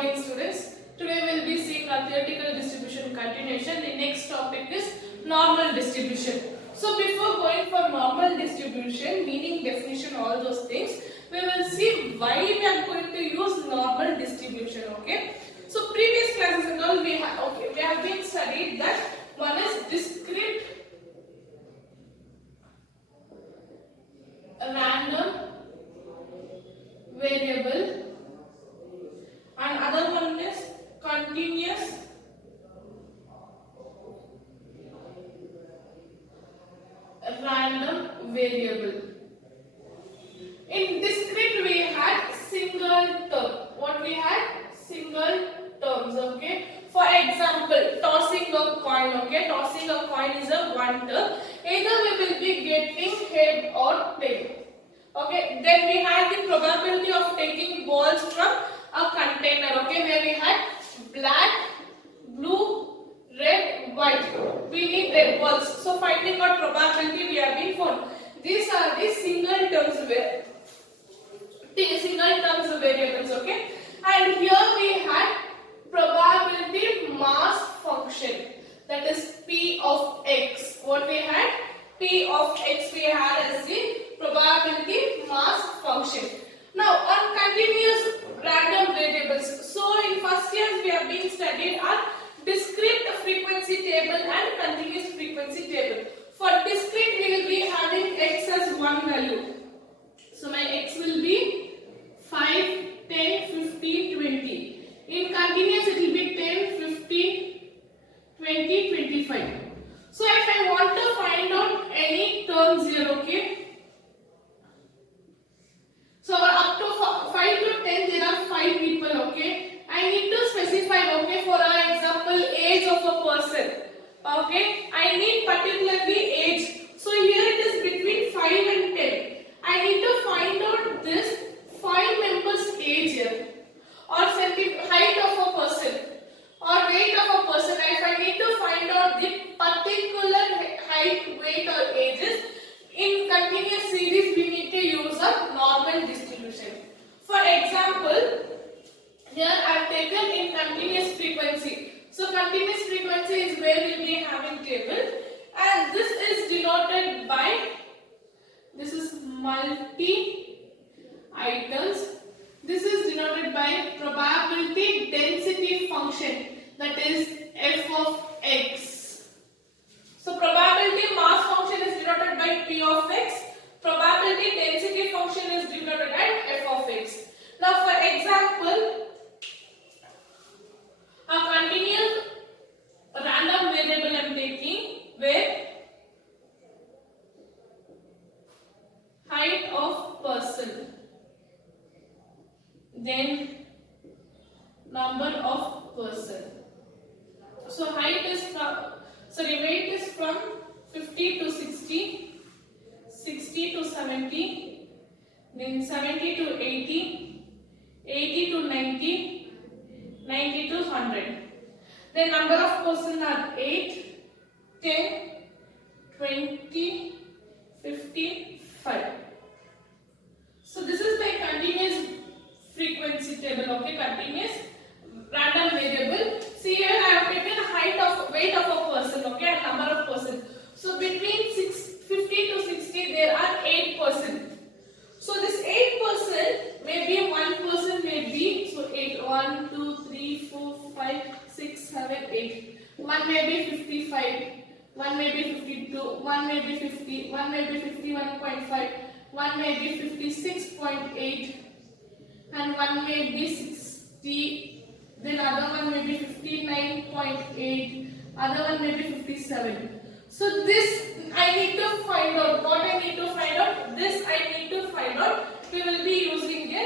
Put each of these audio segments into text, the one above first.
morning students. Today we will be seeing a theoretical distribution continuation. The next topic is normal distribution. So before going for normal distribution, meaning, definition, all those things, we will see why we are going to use normal distribution. Okay. So previous classes and all we have been studied that one is discrete random variable and other one is continuous random variable. In discrete we had single term. What we had? Single terms. Okay. For example, tossing a coin. Okay. Tossing a coin is a one term. Either we will be getting head or tail. Okay. Then we had the probability of taking balls from a container. Okay. Where we had black, blue, red, white. We need red balls. So finding out probability we have been found. These are the single terms variables. Okay. And here we had probability mass function, that is P of x. What we had? P of x we had as the probability mass function. Now on continuous random variables. So in first years we have been studied our discrete frequency table and continuous frequency table. For discrete we will be having x as one value. So my x will be 5, 10, 15, 20. In continuous it will be 10, 15, 20, 25. So if I want to find out any terms here, okay. So up to 5 to 10 there are 5 people, okay. I need to specify, okay, for our example age of a person. Okay, I need particularly age. So here it is between 5 and 10. I need to find out this 5 members age here, or height of a person, or weight of a person. If I need to find out the particular height, weight or ages in continuous series, we need to use a normal distribution. For example, here I have taken in continuous frequency. So continuous frequency is where we will be having table, and this is denoted by, this is multi items. This is denoted by probability density function, that is f of x. So probability mass function is denoted by P of x. Probability density function is denoted by f of x. Now for example, a continuous random variable I am taking where height of person, then number of person. So height is weight is from 50 to 60, 60 to 70, then 70 to 80, 80 to 90, 90 to 100. The number of persons are 8, 10, 20, 15, 5. So this is the continuous frequency table, okay, continuous random variable. See here I have taken weight of a person, okay, and number of persons. So between 50 to 60 there are 8 persons. So this 8 person may be one person may be, so 8, 1, 2, 3, 4, 5, 6, 7, 8. One may be 55, one may be 52, one may be 50, one may be 51.5, one may be 56.8, and one may be 60, then other one may be 59.8, other one may be 57. So this I need to find out. What I need to find out? This I need to find out. We will be using a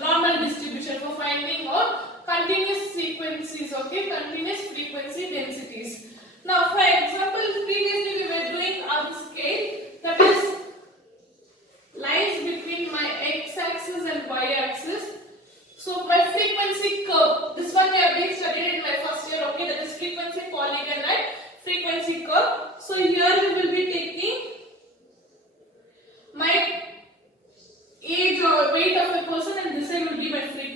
normal distribution for finding out continuous frequencies, okay, continuous frequency densities. Now for example, previously we were doing on scale, that is lines between my x-axis and y-axis. So my frequency curve, this one we have been studied in my first year, okay, that is frequency polygon and frequency curve. So here we will be taking my age or weight of a person, and this will be my frequency.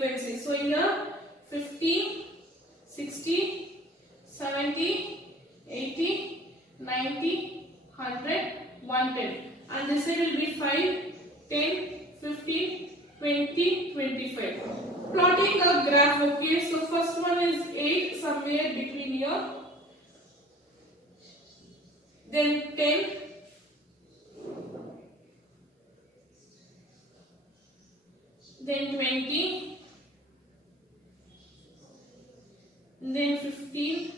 20, 25. Plotting a graph, okay. So first one is 8 somewhere between here. Then 10. Then 20. Then 15.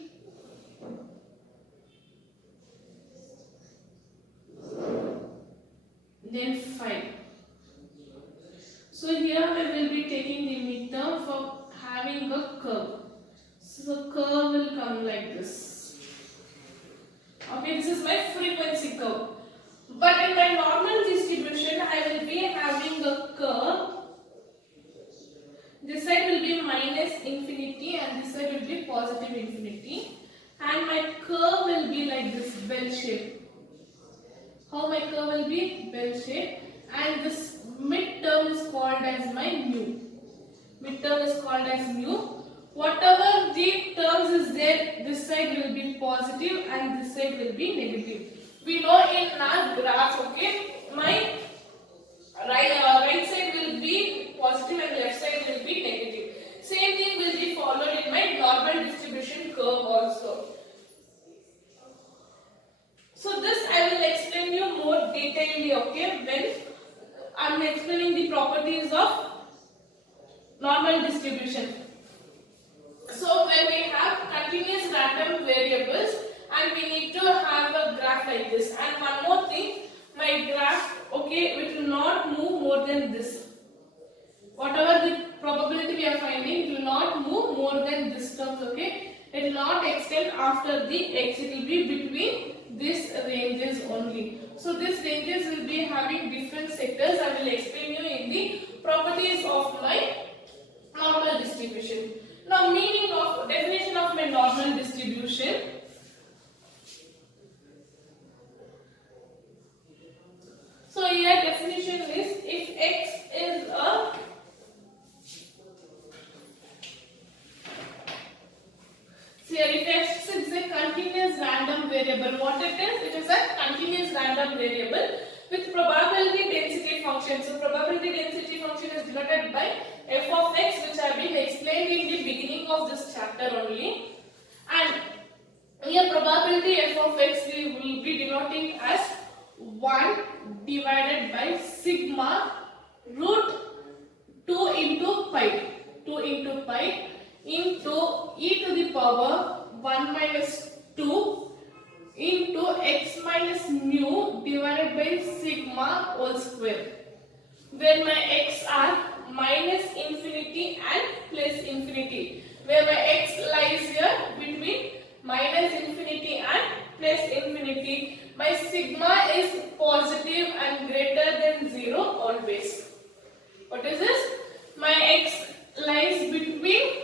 Then 5. So here we will be taking the midterm for having a curve. So the curve will come like this. Okay, this is my frequency curve. But in my normal distribution, I will be having a curve. This side will be minus infinity and this side will be positive infinity. And my curve will be like this, bell shape. How my curve will be? Bell shape. And this midterm is called as my mu. Midterm is called as mu. Whatever the terms is there, this side will be positive and this side will be negative. We know in our graph, okay, my right side will be positive and left side will be negative. Same thing will be followed in my normal distribution curve also. So this I will explain you more detailedly, okay, when I am explaining the properties of normal distribution. So when we have continuous random variables and we need to have a graph like this. And one more thing, my graph, okay, it will not move more than this. Whatever the probability we are finding, it will not move more than this terms, okay. It will not extend after the x, it will be between these ranges only. So these ranges will be having different sectors. I will explain you in the properties of my normal distribution. Now, definition of my normal distribution. So here definition is, if x is a continuous random variable. What it is? It is a continuous random variable with probability density function. So probability density function is denoted by f of x, which I have been explained in the beginning of this chapter only. And here probability f of x we will be denoting as 1 divided by sigma root 2 into pi. 2 into pi into e to the power 1 minus 2 into x minus mu divided by sigma whole square, where my x are minus infinity and plus infinity, where my x lies here between minus infinity and plus infinity. My sigma is positive and greater than 0 always. What is this? My x lies between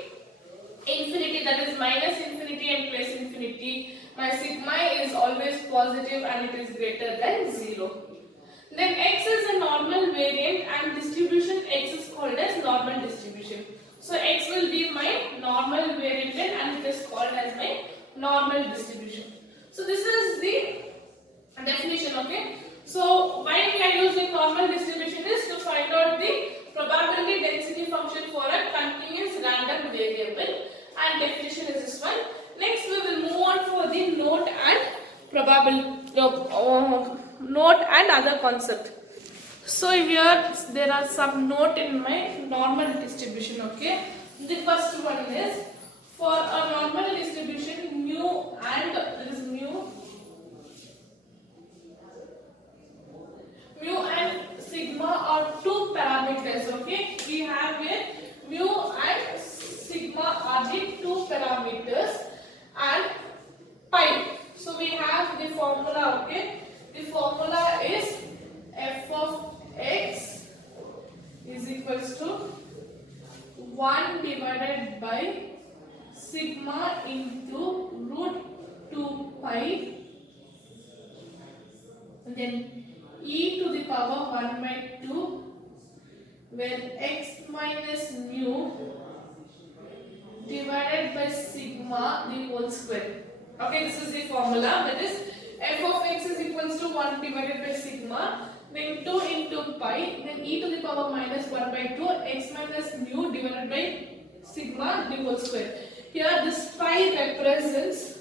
infinity, that is minus infinity and plus infinity. My sigma is always positive and it is greater than 0. Then x is a normal variant and distribution x is called as normal distribution. So x will be my normal variant and it is called as my normal distribution. So this is the definition, okay. So why we are using normal distribution is to find out the probability density function for a continuous random variable, and definition is this one. Next we will move on for the note and note and other concept. So here there are some note in my normal distribution, okay. The first one is, for a normal distribution, mu and sigma are two parameters, okay. We have here mu and sigma are the two parameters, and pi. So we have the formula, okay. The formula is f of x is equals to 1 divided by sigma into root 2 pi, and then e to the power 1 by 2, where x minus mu divided by sigma the whole square. Okay, this is the formula, that is f of x is equals to 1 divided by sigma. then 2 into pi, then e to the power minus 1 by 2 x minus mu divided by sigma d whole square. Here this pi represents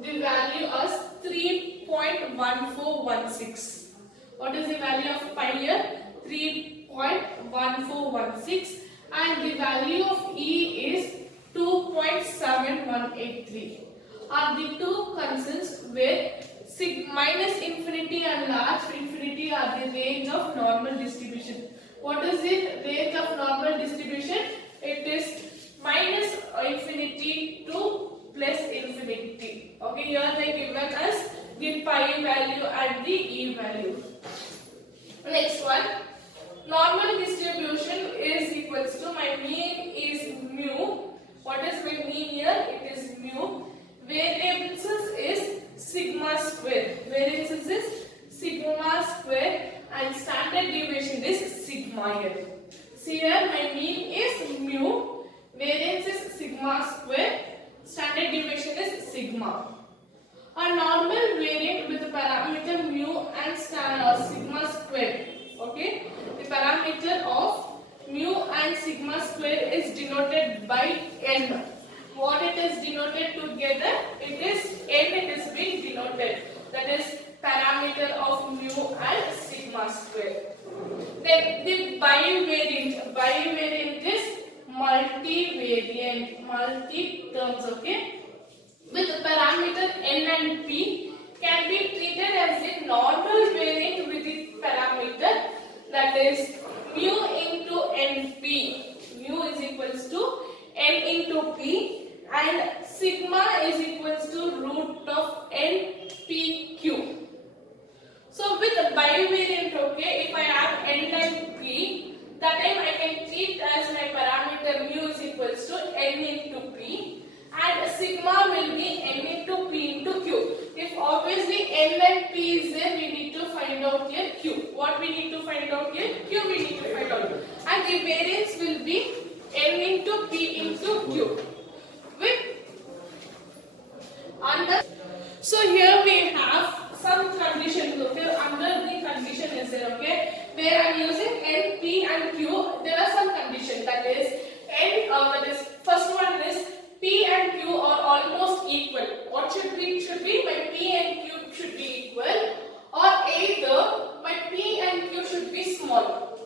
the value as 3.1416. What is the value of pi here? 3.1416, and the value of e is 2.7183. Are the two constants where minus infinity and large infinity are the range of normal distribution. What is the range of normal distribution? It is minus infinity to plus infinity. Okay, here they given us the pi value and the e value. Next one, normal distribution is equals to, my mean is mu. What is my mean here? It is mu. Variance is sigma square. Variance is sigma square, and standard deviation is sigma here. See here, my mean is mu. Variance is sigma square. Standard deviation is sigma. A normal variant with the parameter mu and sigma square. Okay, the parameter of mu and sigma square is denoted by n. What it is denoted together? It is n. It is being denoted. That is parameter of mu and sigma square. Then the bivariant. Bivariant is multivariant, multi terms, okay, with parameter n and p can be treated as a normal variant with the parameter, that is mu into np. Mu is equals to n into p, and sigma is equals to root of npq. So with a bivariant, okay, if I have n and p, that time I can treat as my parameter mu is equals to n into p, and sigma will be n into p into q. If obviously n and p is there, we need to find out here q. What we need to find out here? Q we need to find out. And the variance will be n into p into q. With under, so here we have some conditions, okay, under the condition is there, okay, where I am using n, p and q. There are some conditions, that is n, that is first one is p and q are almost equal. What should be? It should be my p and q should be equal, or either my p and q should be small.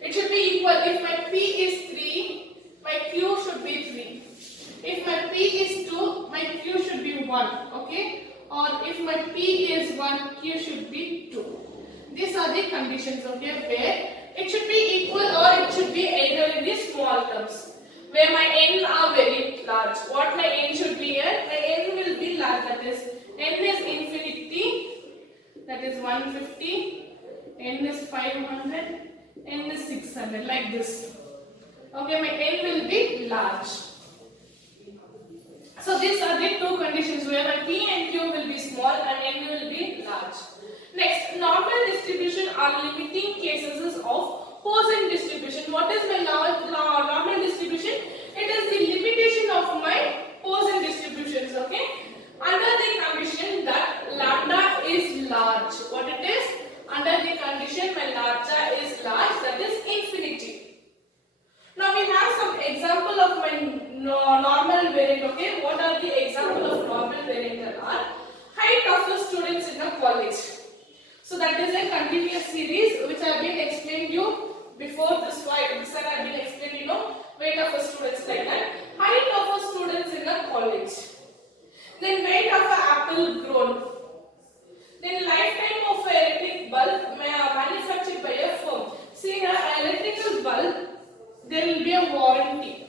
It should be equal. If my p is 3, my q should be 3. If my p is 2, my q should be 1, okay, or if my p is 1, q should be 2. These are the conditions, okay, where it should be equal or it should be either in the small terms, where my n are very large. What my n should be here? My n will be large, that is n is infinity, that is 150, n is 500, n is 600, like this. Okay, my n will be large. So these are the two conditions where my p and q will be small and n will be large. Next, normal distribution are limiting cases of Poisson distribution. What is my normal distribution? It is the limitation of my Poisson distributions, okay, under the condition that lambda is large. What it is? Under the condition my lambda is large, that is infinity. Now we have some example of my normal variant, okay. What are the example of normal variant are? Height of the students in a college. So that is a continuous series which I have been explained you before this slide. This I have been explained, weight of the students like that. Height of the students in a college. Then weight of an apple grown. Then lifetime of an electric bulb manufactured by a firm. See here, an electrical bulb, there will be a warranty.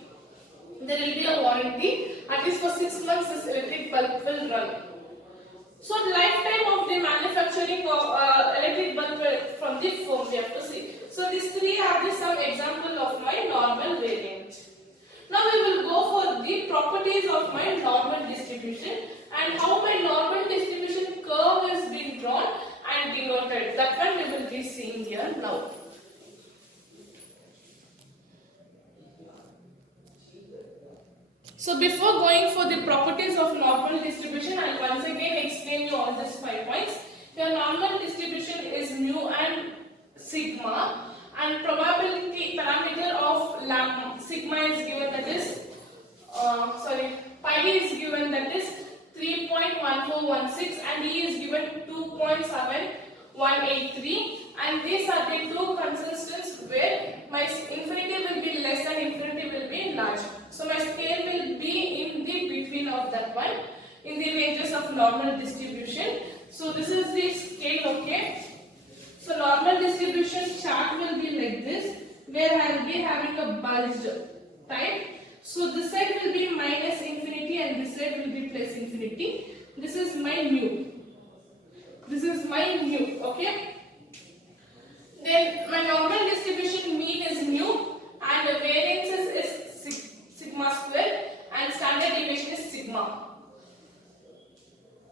There will be a warranty. At least for 6 months this electric bulb will run. So lifetime of the manufacturing of electric bulb from the firm we have to see. So these three are the some example of my normal variant. Now we will go for the properties of my normal distribution and how my normal distribution curve is being drawn and denoted. That one we will be seeing here now. So before going for the properties of normal distribution, I will once again explain you all these 5 points. Your normal distribution is mu and sigma, and probability parameter of sigma is given, that is pi is given, that is 3.1416, and E is given 2.7183, and these are the two constants where my infinity will be less and infinity will be large. So my scale will be in the between of that one, in the ranges of normal distribution. So this is the scale, okay. So normal distribution chart will be like this, where I will be having a bulged type. So this side will be minus infinity and this side will be plus infinity. This is my mu. This is my mu, okay. Then my normal distribution mean is mu, and the variance is sigma square, and standard deviation is sigma.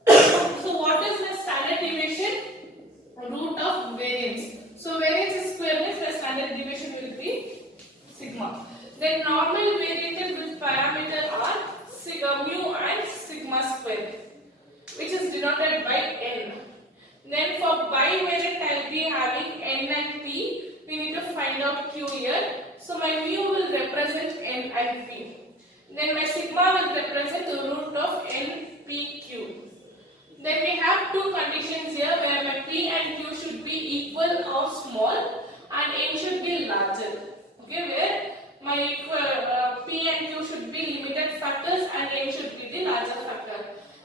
So what is the standard deviation? Root of variance. So variance is square means the standard deviation will be sigma. Then normal variable with parameter are mu and sigma square, which is denoted by n. Then for bivariate I will be having n and p. We need to find out q here. So my mu will represent n and p. Then my sigma will represent the root of n p q. Then we have two conditions here where my p and q should be equal or small and n should be larger. Okay, where my p and q should be limited factors and n should be the larger factor.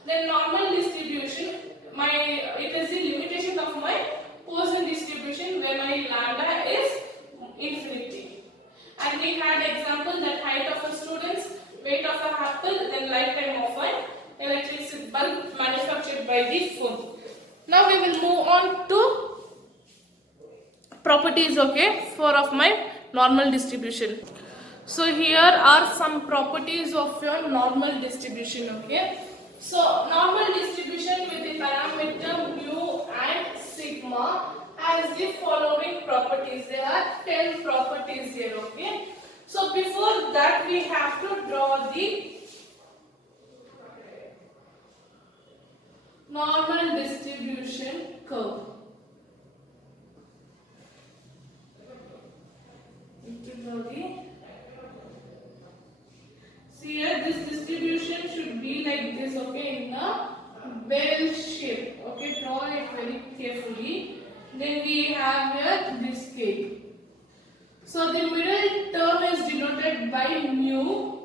Then normal distribution, it is the limitation of my Poisson distribution where my lambda is infinity. And we had example that height of a student, weight of a apple, then lifetime of an electricity bulb manufactured by the phone. Now we will move on to properties, okay, of my normal distribution. So here are some properties of your normal distribution, okay. So normal distribution with the parameter mu and sigma has the following properties. There are 10 properties here, okay. So before that we have to draw the normal distribution curve. See here, this distribution should be like this, okay, in a bell shape. Okay, draw it very carefully. Then we have here this scale. So the middle term is denoted by mu.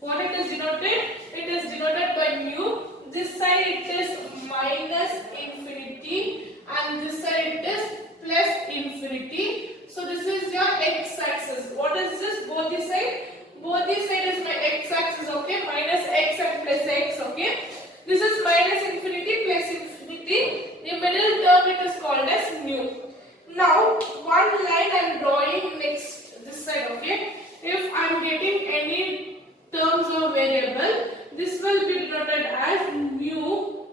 What it is denoted? It is denoted by mu. This side it is minus infinity and this side it is plus infinity. So this is your x-axis. What is this? Both the side? Both the side is my x-axis, okay? Minus x and plus x, okay? This is minus infinity plus infinity. The middle term it is called as mu. Now one line I am drawing next this side, okay? If I am getting any terms of variable, this will be denoted as mu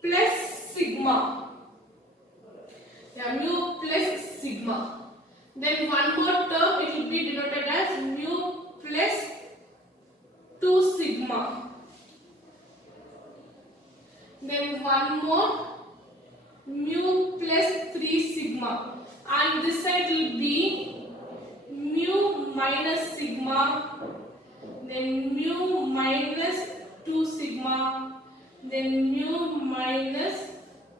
plus sigma. Yeah, mu plus sigma. Then one more term it will be denoted as mu plus 2 sigma. Then one more mu plus 3 sigma. And this side will be mu minus sigma. Then mu minus 2 sigma, then mu minus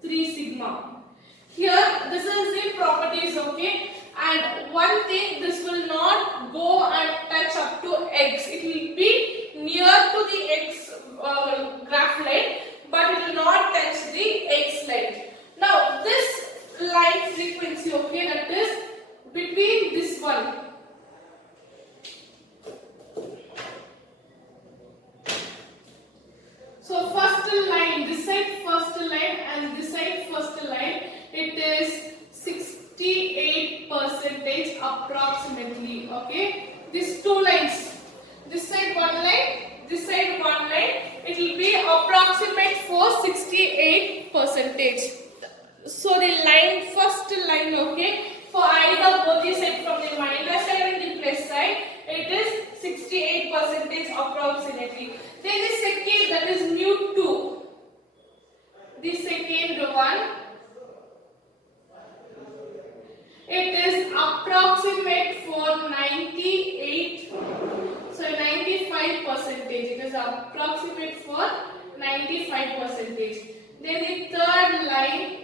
3 sigma. Here this is the properties, okay, and one thing, this will not go and touch up to x. It will be near to the x graph line, but it will not touch the x line. Now this line frequency, okay, that is between this one. So first line, this side first line and this side first line, it is 68% approximately, okay. These two lines, this side one line, this side one line, it will be approximate for 68%. So the line, first line, okay, for either both the side, from the minus side and the plus side, it is 68% approximately. Then the second, that is mu 2. The second one, 85 percentage. Then the third line,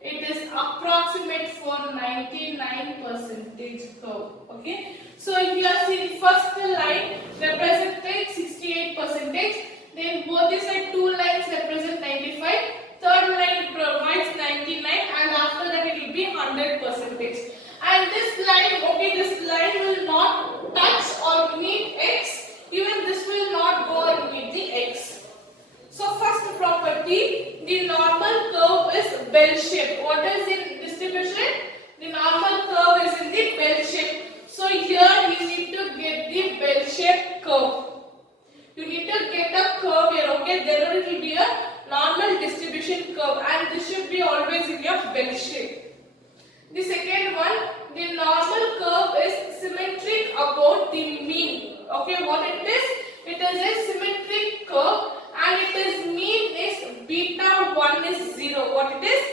it is approximate for 99 percentage curve. Okay. So if you are seeing first line represented 68 percentage, then both the side two lines represent 95. Third line provides 99, and after that it will be 100 percentage. And this line, okay, this line will not touch or meet x. Even this will not go and meet the x. So first property, the normal curve is bell shape. What is in distribution? The normal curve is in the bell shape. So here you need to get the bell shape curve. You need to get a curve here, okay? Then it will be a normal distribution curve, and this should be always in your bell shape. The second one, the normal curve is symmetric about the mean. Okay, what it is? It is a symmetric curve, and it is mean is beta 1 is 0. What it is?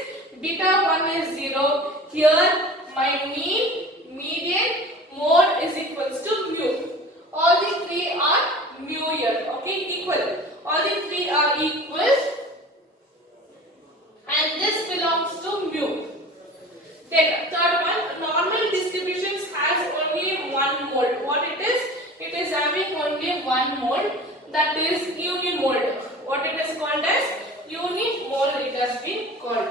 Beta 1 is 0. Here my mean, median, mode is equals to mu. All the three are mu here. Okay, equal. All the three are equal, and this belongs to mu. Then third one, normal distributions has only one mode. What it is? It is having only one mode, that is unimode. What it is called as? Unimode it has been called.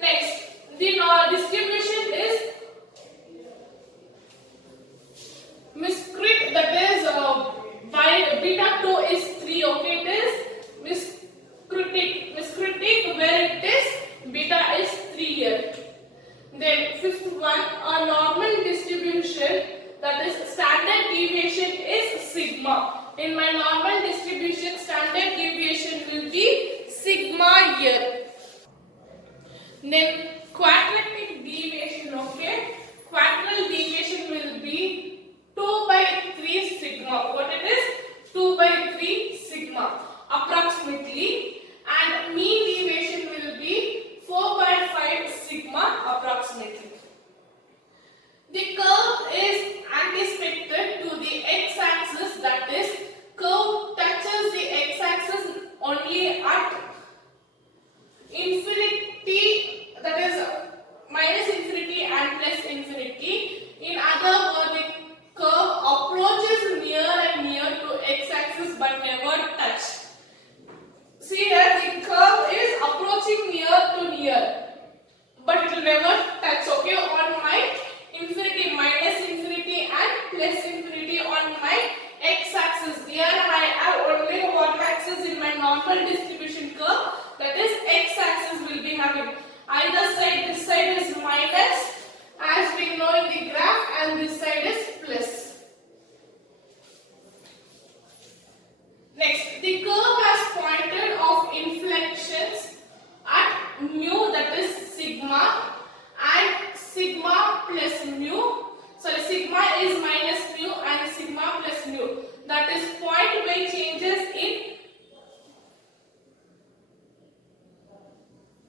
Next, the distribution is miscrit, that is by beta 2 is 3. Okay, it is miscritic where it is beta is 3 here. Then fifth one, a normal distribution, that is standard deviation is sigma. In my normal distribution, standard deviation will be sigma here. Then quadratic deviation, okay? Quadral deviation will be 2 by 3 sigma. What it is? 2 by 3 sigma approximately. And mean deviation will be 4 by 5 sigma approximately. The curve is anticipated to the x-axis, that is, curve touches the x-axis only at infinity, that is minus infinity and plus infinity. In other words, the curve approaches near and near to x-axis but never touch. See here, the curve is approaching near to near, but it will never touch. Okay, on my infinity, minus infinity and plus infinity on my x-axis. Here I have only one axis in my normal distribution curve, that is x-axis will be having. Either side, this side is minus as we know in the graph, and this side is plus. Next, the curve has pointed of inflections at mu, that is sigma, and sigma plus mu. Sorry, sigma is minus mu and sigma plus mu. That is point by changes in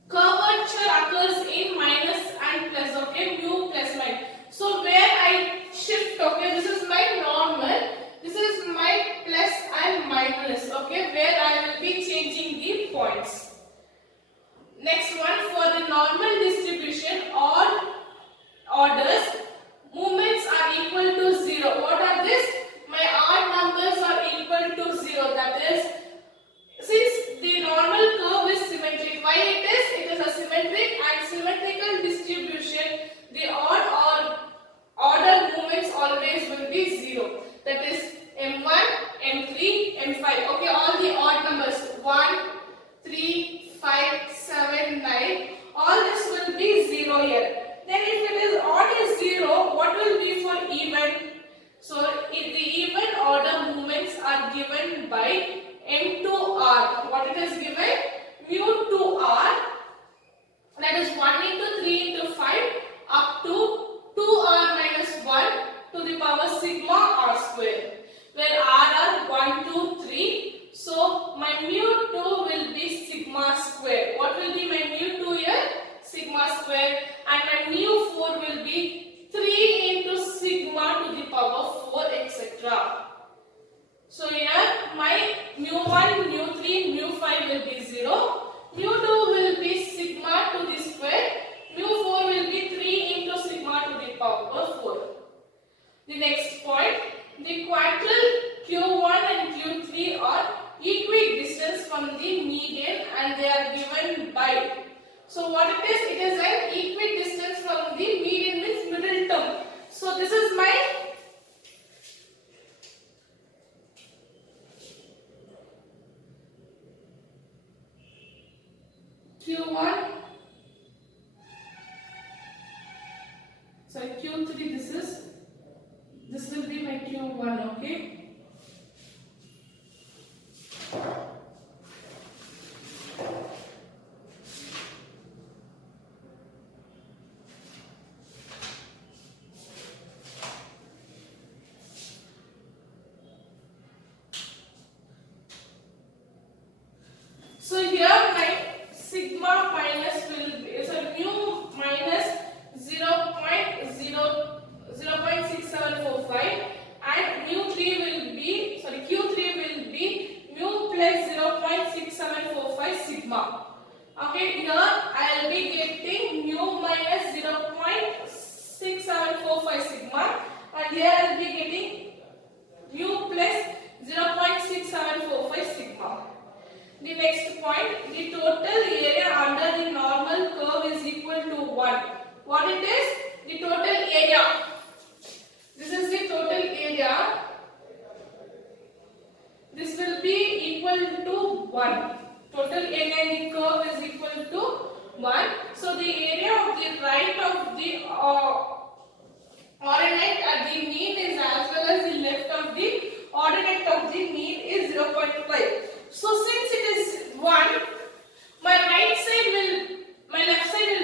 curvature occurs in minus and plus. Okay, mu plus minus. So where I shift, okay, this is my normal. This is my plus and minus, okay, where I will be changing the points. Next one, for the normal distribution, all orders, movements are equal to 0. What are this? My odd numbers are equal to 0. That is, since the normal curve is symmetric, why it is? It is a symmetric and symmetrical distribution. The odd or order movements always will be 0. That is M1, M3, M5. Okay, all the odd numbers 1, 3, 5, 7, 9. All this will be 0 here. Then if it is odd is 0, what will be for even? So if the even order movements are given by M2R. What it is given? Mu 2R. That is 1 into 3 into 5 up to 2R minus 1 to the power sigma R square, where R are 1, 2, 3. So my mu 2 will be sigma square. What will be my mu 2 here? Sigma square. And my mu 4 will be 3 into sigma to the power 4, etc. So here my mu 1, mu 3, mu and they are given by. So what it is? It is an equidistance from the median, means middle term. So this is my Q1, sorry Q3, this will be my Q1, okay. So here my sigma minus will be, so mu minus 0.6745 and mu 3 will be, sorry Q3 will be mu plus 0.6745 sigma. Okay, here I will be getting mu minus 0.6745 sigma and here I will be getting mu plus 0.6745 sigma. The next point, the total area under the normal curve is equal to 1. What it is? The total area. This is the total area. This will be equal to 1. Total area in the curve is equal to 1. So the area of the right of the ordinate at the mean is as well as the left of the ordinate of the mean is 0.5. So since it is 1, my left side will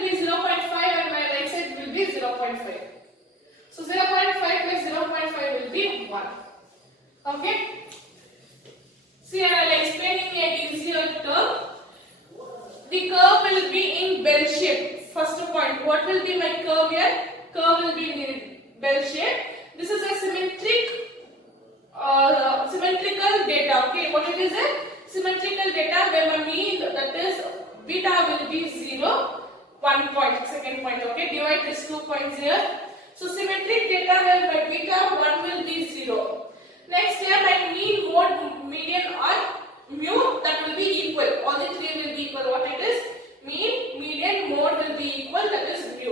be 0.5 and my right side will be 0.5. So 0.5 plus 0.5 will be 1. Okay. See, I will explain in an easier term. The curve will be in bell shape. First point, what will be my curve here? Curve will be in bell shape. This is a symmetrical data. Okay, what it is? Symmetrical data where my mean, that is beta will be 0, 1 point, second point. Okay, divide this 2 points here. So symmetric data where my beta 1 will be 0. Next here my mean, mode, median or mu, that will be equal. All the three will be equal. What it is? Mean, median, mode will be equal, that is mu.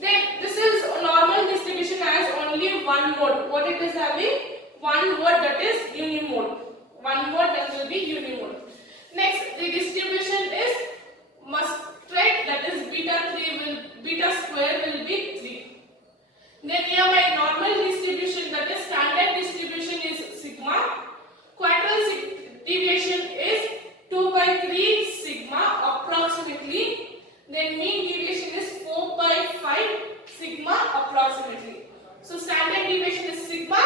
Then this is normal distribution has only one mode. What it is having? One mode, that is unimode. One mode, that will be unimode. Next, the distribution is straight, that is beta square will be 3. Then here my normal distribution, that is standard distribution is sigma. Quadral deviation is 2 by 3 sigma approximately. Then mean deviation is 4 by 5 sigma approximately. So standard deviation is sigma.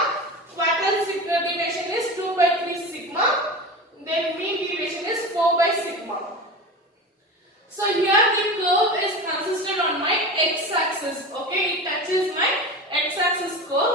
Quadral deviation is 2 by 3 sigma. Then mean deviation is 4 by sigma. So here the curve is consisted on my x-axis. Okay, it touches my x-axis curve.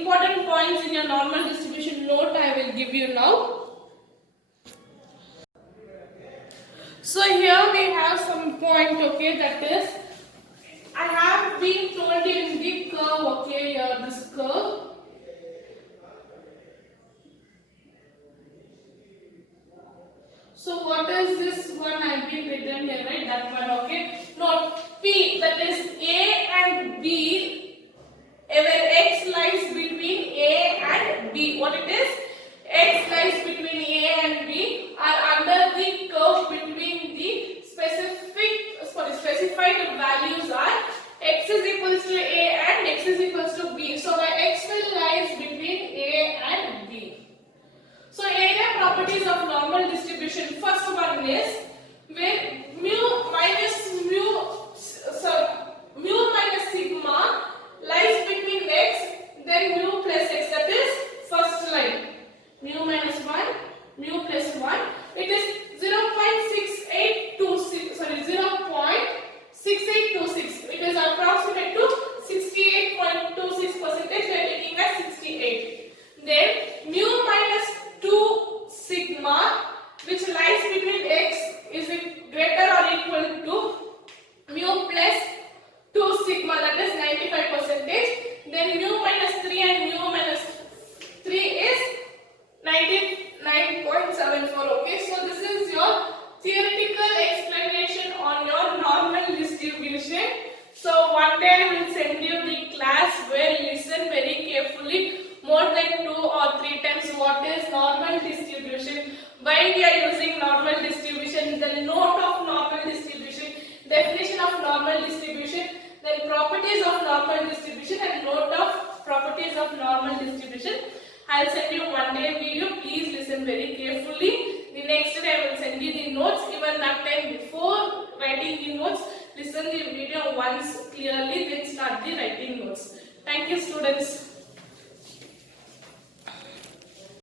important points in your normal distribution note I will give you now. So here we have some point, okay, that is, I have been told in the curve, okay, here this curve. So what is this one I've been written here, right? That one, okay. Note P, that is A and B, where X lies between A and B. What it is? X lies between A and B are under the curve between the specified values are X is equals to A and X is equals to B. So the X will lies between A and B. So area properties of normal distribution. First one is where mu minus sigma lies between X, then mu plus X. That is first line. Mu minus 1, mu plus 1. It is 0.6826. Sorry, 0.6826. It is approximate to 68.26%. We are taking as 68. Then mu minus 2 sigma, which lies between X, is it greater or equal to mu plus 2 sigma, that is 95%. Then mu minus 3 and mu minus 3 is 99.74. Okay, so this is your theoretical explanation on your normal distribution. So one day I will send you the class where listen very carefully more than 2 or 3 times what is normal distribution, why we are using normal distribution, the note of normal distribution, definition of normal distribution, then properties of normal distribution and note of properties of normal distribution. I will send you one day video. Please listen very carefully. The next day I will send you the notes. Even that time before writing the notes, listen the video once clearly, then start the writing notes. Thank you, students.